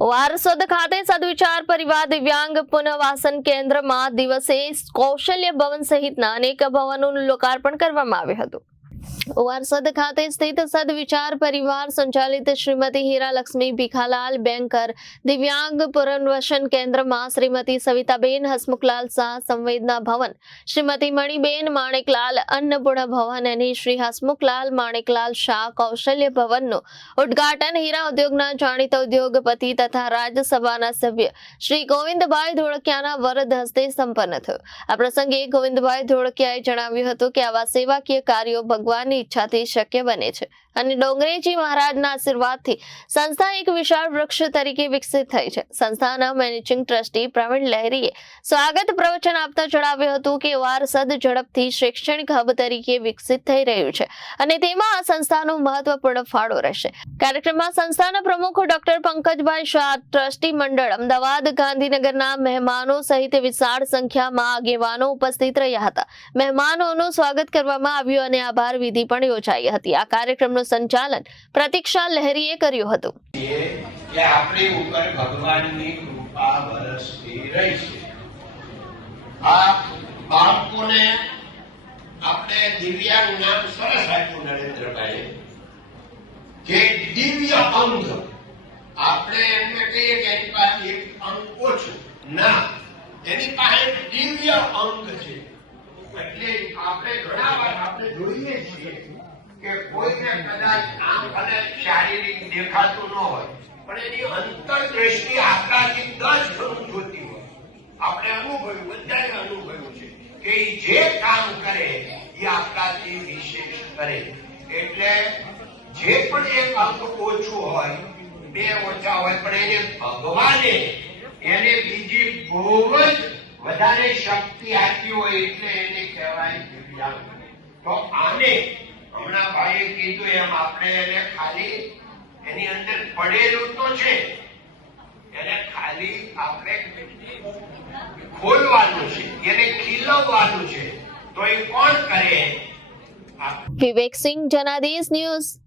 વારસદ ખાતે સદવિચાર પરિવાર દિવ્યાંગ પુનર્વાસન કેન્દ્રમાં દિવસે કૌશલ્ય ભવન સહિતના અનેક ભવનોનું લોકાર્પણ કરવામાં આવ્યું હતું। વારસદ ખાતે સ્થિત સદવિચાર પરિવાર સંચાલિત શ્રીમતી હીરાલક્ષ્મી ભીખાલાલ બેંકર દિવ્યાંગ પુનર્વસન કેન્દ્રમાં શ્રીમતી સવિતાબેન હસમુખલાલ શાહ સંવેદના ભવન, શ્રીમતી મણિબેન માણેકલાલ અન્નપૂર્ણા ભવન અને શ્રી હસમુખલાલ માણેકલાલ શાહ કૌશલ્ય ભવનનું ઉદ્ઘાટન હીરા ઉદ્યોગના જાણીતા ઉદ્યોગપતિ તથા રાજ્યસભાના સભ્ય શ્રી ગોવિંદભાઈ ધોળકિયાના વરદ હસ્તે સંપન્ન થયું। આ પ્રસંગે ગોવિંદભાઈ ધોળકિયાએ જણાવ્યું હતું કે આવા સેવાકીય કાર્યો ભગવાનની ઈચ્છાથી શક્ય બને છે અને ડોંગરેજી મહારાજના આશીર્વાદથી સંસ્થા એક વિશાળ વૃક્ષ તરીકે વિકસિત થઈ છે। સંસ્થાના મેનેજિંગ ટ્રસ્ટી પ્રવીણ લહેરીએ સ્વાગત પ્રવચન આપતા જણાવ્યું હતું કે વારસદ ઝડપથી શૈક્ષણિક હબ તરીકે વિકસિત થઈ રહ્યું છે અને તેમાં આ સંસ્થાનો મહત્વપૂર્ણ ફાળો રહેશે। કાર્યક્રમમાં સંસ્થાના પ્રમુખ ડોક્ટર પંકજભાઈ શાહ, ટ્રસ્ટી મંડળ અમદાવાદ, ગાંધીનગરના મહેમાનો સહિત વિશાળ સંખ્યામાં આગેવાનો ઉપસ્થિત રહ્યા હતા। મહેમાનોનું સ્વાગત કરવામાં આવ્યું અને આભાર વિધિ પણ યોજાઈ હતી। આ કાર્યક્રમનું સંચાલન પ્રતીક્ષા લહેરીએ કર્યું હતું। કે આપણી ઉપર ભગવાનની કૃપા વરસતી રહી છે। આ બાળકોને આપણે દિવ્યાંગ નામ સરસ આપ્યું નરેન્દ્રભાઈ, કે દિવ્ય અંગ। આપણે એમને કહીએ કે એની પાસે એક અંગ ઓછું, ના, એની પાસે દિવ્ય અંગ છે। એટલે આપણે ઘણા વાર આપણે જોઈએ છીએ કે કોઈને કદાચ આમ ભલે શારીરિક દેખાતું ન હોય, પણ એની અંતરદ્રષ્ટિ આપણાથી 10 ગણું જોતી હોય। આપણે અનુભવ્યું, બધાએ અનુભવ્યું છે કે જે કામ કરે એ આપણાથી વિશેષ કરે। એટલે જે પણ એક અંગ ઓછું હોય, 2 ઓછા હોય, પણ એને ભગવાને એને બીજી બહુ જ વધારે શક્તિ આપી હોય, એટલે એને કહેવાય દિવ્યાંગ। તો આને હમણાં ભાઈએ કીધું એમ આપણે એને ખાલી એની અંદર પડેલું તો છે, એને ખાલી આપણે ખોલવાનું છે, એને ખીલવવાનું છે। તો એ કોણ કરે? વિવેક સિંહ, જનાદેશ ન્યૂઝ।